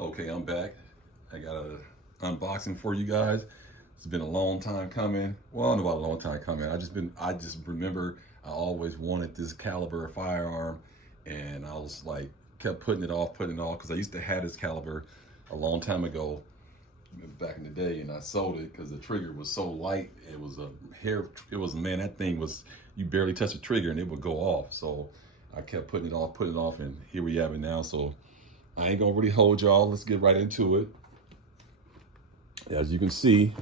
Okay, I'm back. I got a unboxing for you guys. It's been a long time coming. Well, I don't know about a long time coming. I just remember I always wanted this caliber firearm, and I was like kept putting it off, because I used to have this caliber a long time ago, back in the day, and I sold it because the trigger was so light. It was a hair. It was, man, that thing was, you barely touch the trigger and it would go off. So I kept putting it off, and here we have it now. So I ain't gonna really hold y'all. Let's get right into it. As you can see,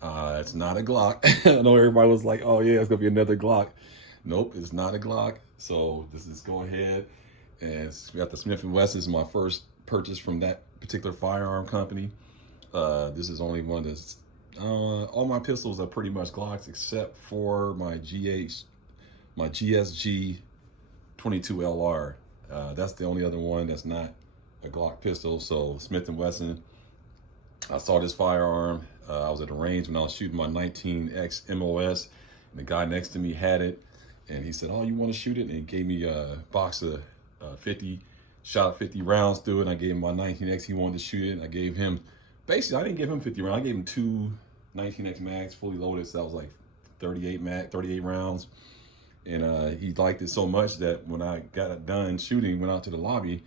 it's not a Glock. I know everybody was like, oh yeah, it's gonna be another Glock. Nope, it's not a Glock. So this is, go ahead, and we got the Smith & Wesson. This is my first purchase from that particular firearm company. This is only one that's, all my pistols are pretty much Glocks except for my GSG 22LR. That's the only other one that's not a Glock pistol. So Smith & Wesson. I saw this firearm. I was at the range when I was shooting my 19X MOS, and the guy next to me had it, and he said, "Oh, you want to shoot it?" And he gave me a box of 50, shot 50 rounds through it. And I gave him my 19X. He wanted to shoot it, and I gave him, basically, I didn't give him 50 rounds. I gave him two 19X mags, fully loaded. So that was like 38 rounds. And he liked it so much that when I got it done shooting, went out to the lobby,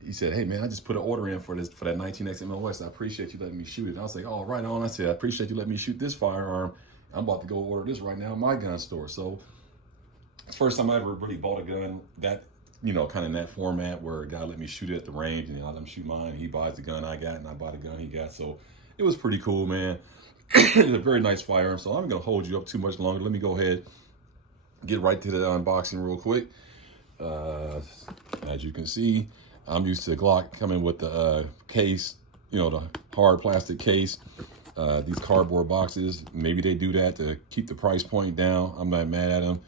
he said, "Hey man, I just put an order in for that 19X MOS. I appreciate you letting me shoot it." And I was like, "Oh, right on." I said, "I appreciate you letting me shoot this firearm. I'm about to go order this right now in my gun store." So it's the first time I ever really bought a gun that, kind of in that format, where a guy let me shoot it at the range, and I let him shoot mine. He buys the gun I got, and I buy the gun he got. So it was pretty cool, man. It's a very nice firearm. So I'm not gonna hold you up too much longer. Let me go ahead, get right to the unboxing real quick. As you can see, I'm used to Glock coming with the case, the hard plastic case. These cardboard boxes, maybe they do that to keep the price point down. I'm not mad at them.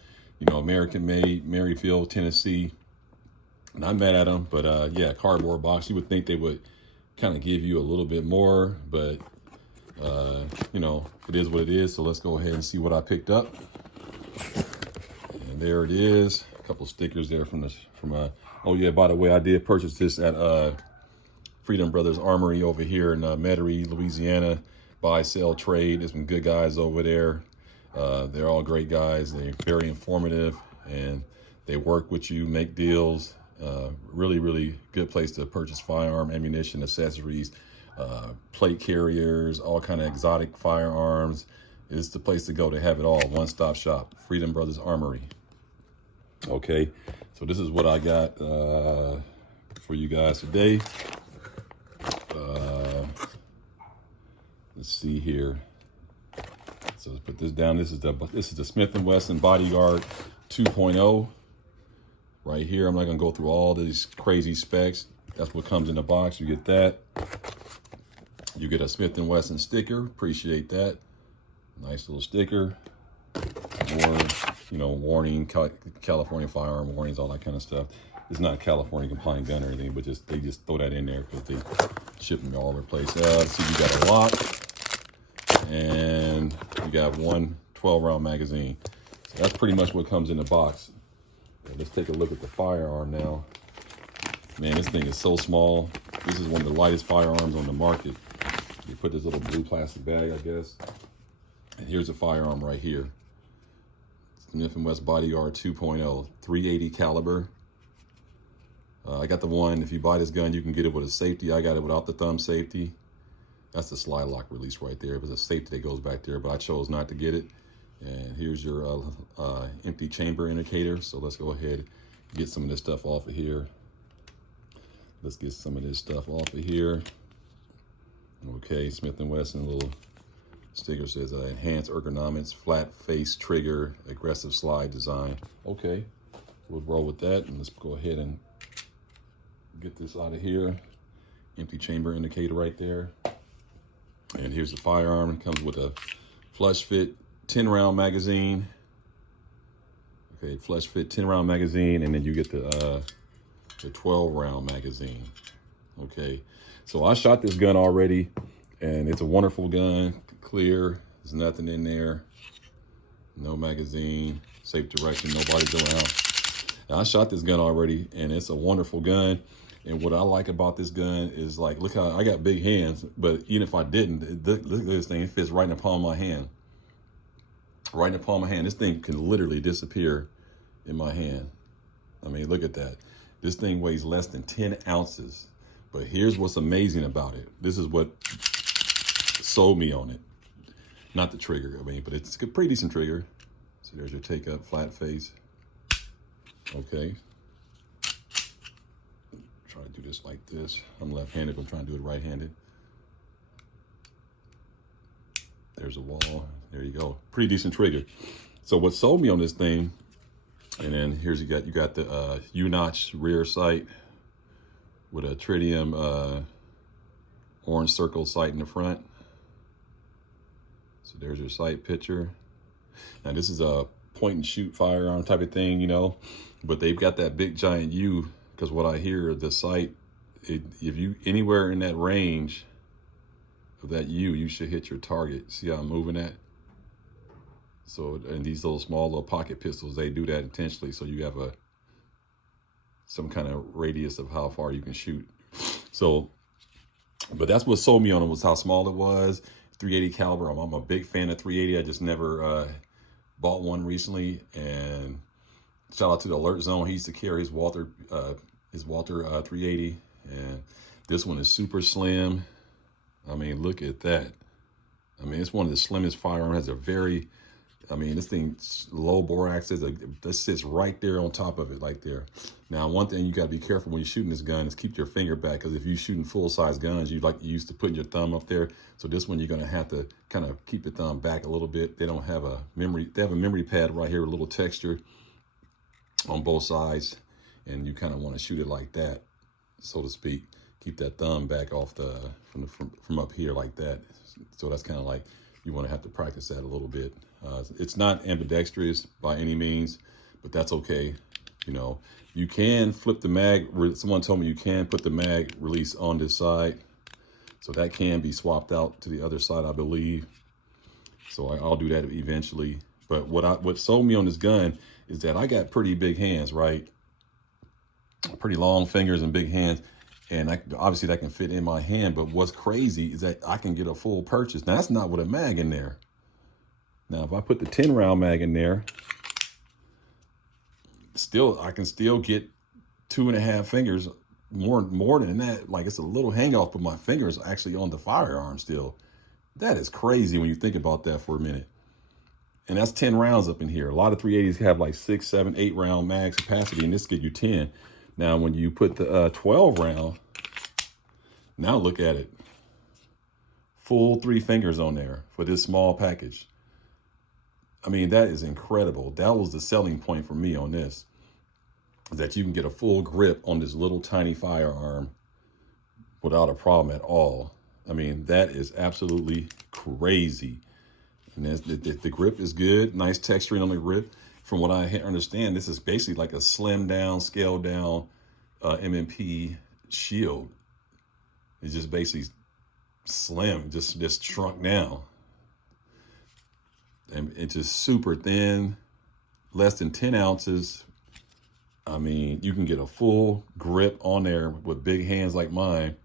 American made, Maryfield, Tennessee. Not mad at them, but yeah, cardboard box. You would think they would kind of give you a little bit more, but it is what it is. So let's go ahead and see what I picked up. And there it is. A couple stickers there from oh yeah, by the way, I did purchase this at Freedom Brothers Armory over here in Metairie, Louisiana. Buy, sell, trade. There's some good guys over there. They're all great guys. They're very informative, and they work with you, make deals. Really, really good place to purchase firearm, ammunition, accessories, plate carriers, all kind of exotic firearms. It's the place to go to have it all. One-stop shop. Freedom Brothers Armory. Okay, so this is what I got for you guys today. Let's see here. So let's put this down. This is the Smith & Wesson Bodyguard 2.0 right here. I'm not gonna go through all these crazy specs. That's what comes in the box. You get that. You get a Smith & Wesson sticker. Appreciate that. Nice little sticker. More, warning, California firearm warnings, all that kind of stuff. It's not a California compliant gun or anything, but they just throw that in there because they ship them all over the place. See, you got a lock, and you got one 12-round magazine. So that's pretty much what comes in the box. Let's take a look at the firearm now. Man, this thing is so small. This is one of the lightest firearms on the market. You put this little blue plastic bag, I guess. And here's the firearm right here. Smith & Wesson Bodyguard 2.0, 380 caliber. I got the one, if you buy this gun, you can get it with a safety. I got it without the thumb safety. That's the slide lock release right there. It was a safety that goes back there, but I chose not to get it. And here's your empty chamber indicator. So let's go ahead and get some of this stuff off of here. Let's get some of this stuff off of here. Okay, Smith & Wesson, little sticker says enhanced ergonomics, flat face trigger, aggressive slide design. Okay, we'll roll with that, and let's go ahead and get this out of here. Empty chamber indicator right there. And here's the firearm. It comes with a flush fit 10-round magazine. Okay, flush fit 10-round magazine, and then you get the 12-round magazine. Okay, so I shot this gun already, and it's a wonderful gun. Clear, there's nothing in there. No magazine, safe direction, nobody's around. Now, I shot this gun already, and it's a wonderful gun. And what I like about this gun is, like, look how I got big hands, but even if I didn't, look at this thing. It fits right in the palm of my hand. Right in the palm of my hand. This thing can literally disappear in my hand. I mean, look at that. This thing weighs less than 10 ounces. But here's what's amazing about it. This is what sold me on it. Not the trigger, I mean, but it's a pretty decent trigger. So there's your take up, flat face. Okay. Try to do this like this. I'm left-handed, but I'm trying to do it right-handed. There's a wall. There you go. Pretty decent trigger. So what sold me on this thing, and then here's you got the U-notch rear sight with a tritium orange circle sight in the front. So there's your sight picture. Now this is a point and shoot firearm type of thing, you know, but they've got that big giant U, because what I hear, the sight, if you anywhere in that range of that U, you should hit your target. See how I'm moving that? So, and these little pocket pistols, they do that intentionally, so you have some kind of radius of how far you can shoot. So, but that's what sold me on it, was how small it was. 380 caliber. I'm a big fan of 380. I just never bought one recently. And shout out to the Alert Zone. He used to carry his Walther 380, and this one is super slim. I mean, look at that. I mean, it's one of the slimmest firearms. Has a very, I mean, this thing's low bore axis. That sits right there on top of it, like there. Now, one thing you got to be careful when you're shooting this gun is keep your finger back, because if you're shooting full-size guns, you used to putting your thumb up there. So this one, you're going to have to kind of keep your thumb back a little bit. They don't have a memory. They have a memory pad right here with a little texture on both sides, and you kind of want to shoot it like that, so to speak. Keep that thumb back off from up here like that. So that's kind of like, you want to have to practice that a little bit. It's not ambidextrous by any means, but that's okay. You know, you can flip the mag. Someone told me you can put the mag release on this side, so that can be swapped out to the other side, I believe. So I'll do that eventually. But what sold me on this gun is that I got pretty big hands, right? Pretty long fingers and big hands. And obviously that can fit in my hand. But what's crazy is that I can get a full purchase. Now, that's not with a mag in there. Now, if I put the 10 round mag in there, I can still get 2.5 fingers, more than that. Like, it's a little hang off, but my fingers are actually on the firearm still. That is crazy when you think about that for a minute. And that's 10 rounds up in here. A lot of 380s have like 6, 7, 8 round max capacity, and this gives you 10. Now, when you put the 12 round, now look at it. Full 3 fingers on there for this small package. I mean, that is incredible. That was the selling point for me on this, that you can get a full grip on this little tiny firearm without a problem at all. I mean, that is absolutely crazy. And the grip is good, nice texturing on the grip. From what I understand, this is basically like a slimmed down, scaled down M&P shield. It's just basically slim, just shrunk down. And it's just super thin, less than 10 ounces. I mean, you can get a full grip on there with big hands like mine.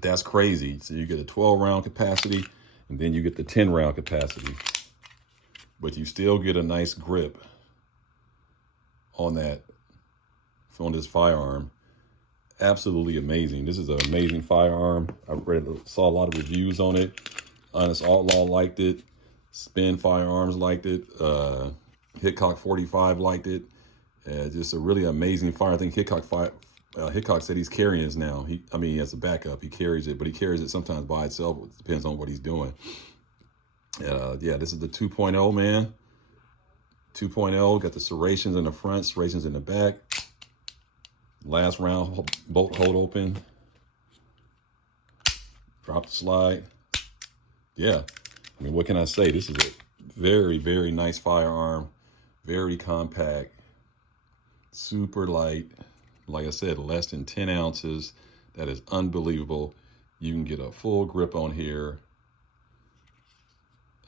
That's crazy. So you get a 12 round capacity, and then you get the 10 round capacity. But you still get a nice grip on this firearm. Absolutely amazing. This is an amazing firearm. I saw a lot of reviews on it. Honest Outlaw liked it. Spin Firearms liked it. Hickok 45 liked it. Just a really amazing fire. I think Hickok said he's carrying this now. He has a backup. He carries it, but he carries it sometimes by itself. It depends on what he's doing. Yeah, this is the 2.0, man. 2.0, got the serrations in the front, serrations in the back. Last round, bolt hold open. Drop the slide. Yeah, I mean, what can I say? This is a very, very nice firearm. Very compact. Super light. Like I said, less than 10 ounces. That is unbelievable. You can get a full grip on here.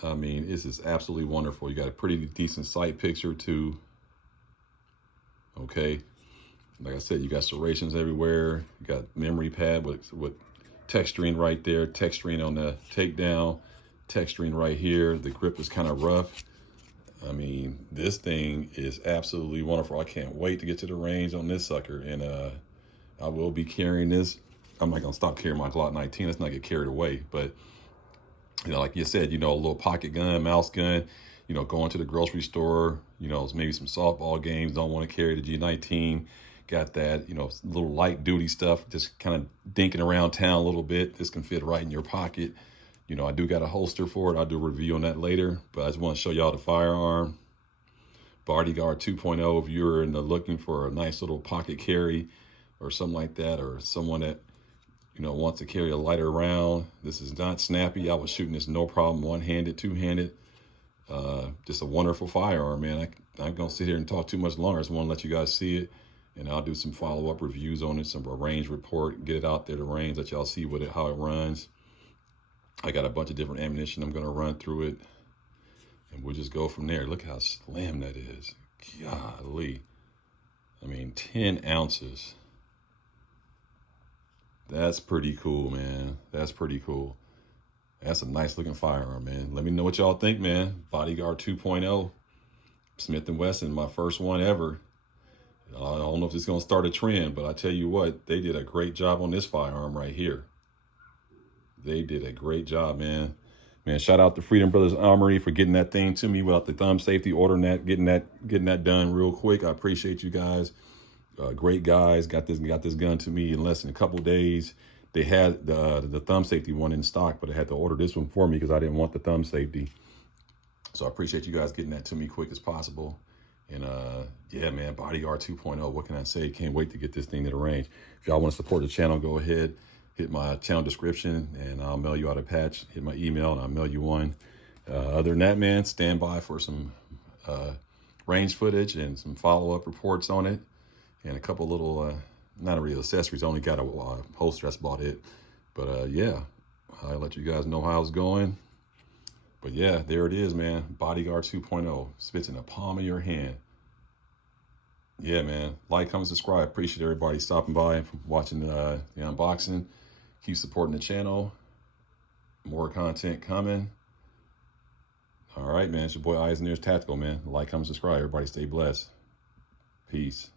I mean, this is absolutely wonderful. You got a pretty decent sight picture too. Okay. Like I said, you got serrations everywhere. You got memory pad with texturing right there, texturing on the takedown, texturing right here. The grip is kind of rough. I mean, this thing is absolutely wonderful. I can't wait to get to the range on this sucker. And I will be carrying this. I'm not gonna stop carrying my Glock 19. Let's not get carried away. But you know, like you said, you know, a little pocket gun, mouse gun, you know, going to the grocery store, you know, maybe some softball games, don't want to carry the G19. Got that, you know, little light duty stuff, just kind of dinking around town a little bit. This can fit right in your pocket. You know, I do got a holster for it. I'll do a review on that later, but I just want to show y'all the firearm. Bodyguard 2.0, if you're looking for a nice little pocket carry or something like that, or someone that, you know, wants to carry a lighter round. This is not snappy. I was shooting this no problem, one-handed, two-handed. Just a wonderful firearm, man. I'm gonna sit here and talk too much longer. I just want to let you guys see it, and I'll do some follow-up reviews on it, some range report, get it out there to range, let y'all see what how it runs. I got a bunch of different ammunition I'm gonna run through it, and we'll just go from there. Look how slim that is. Golly. I mean, 10 ounces. That's pretty cool, man. That's pretty cool. That's a nice looking firearm, man. Let me know what y'all think, man. Bodyguard 2.0, Smith & Wesson, my first one ever. I don't know if it's gonna start a trend, but I tell you what, they did a great job on this firearm right here. They did a great job, man. Man, shout out to Freedom Brothers Armory for getting that thing to me without the thumb safety, ordering that, getting that done real quick. I appreciate you guys. Great guys. Got this gun to me in less than a couple days. They had the thumb safety one in stock, but I had to order this one for me because I didn't want the thumb safety. So I appreciate you guys getting that to me quick as possible. And yeah, man, Bodyguard 2.0, what can I say? Can't wait to get this thing to the range. If y'all want to support the channel, go ahead, hit my channel description, and I'll mail you out a patch. Hit my email, and I'll mail you one. Other than that, man, stand by for some range footage and some follow-up reports on it, and a couple little, not really accessories. I only got a holster, that's about it. But yeah, I'll let you guys know how it's going. But yeah, there it is, man. Bodyguard 2.0 fits in the palm of your hand. Yeah, man. Like, comment, subscribe. Appreciate everybody stopping by, watching the unboxing. Keep supporting the channel. More content coming. All right, man. It's your boy Eyes and Ears Tactical, man. Like, comment, subscribe. Everybody stay blessed. Peace.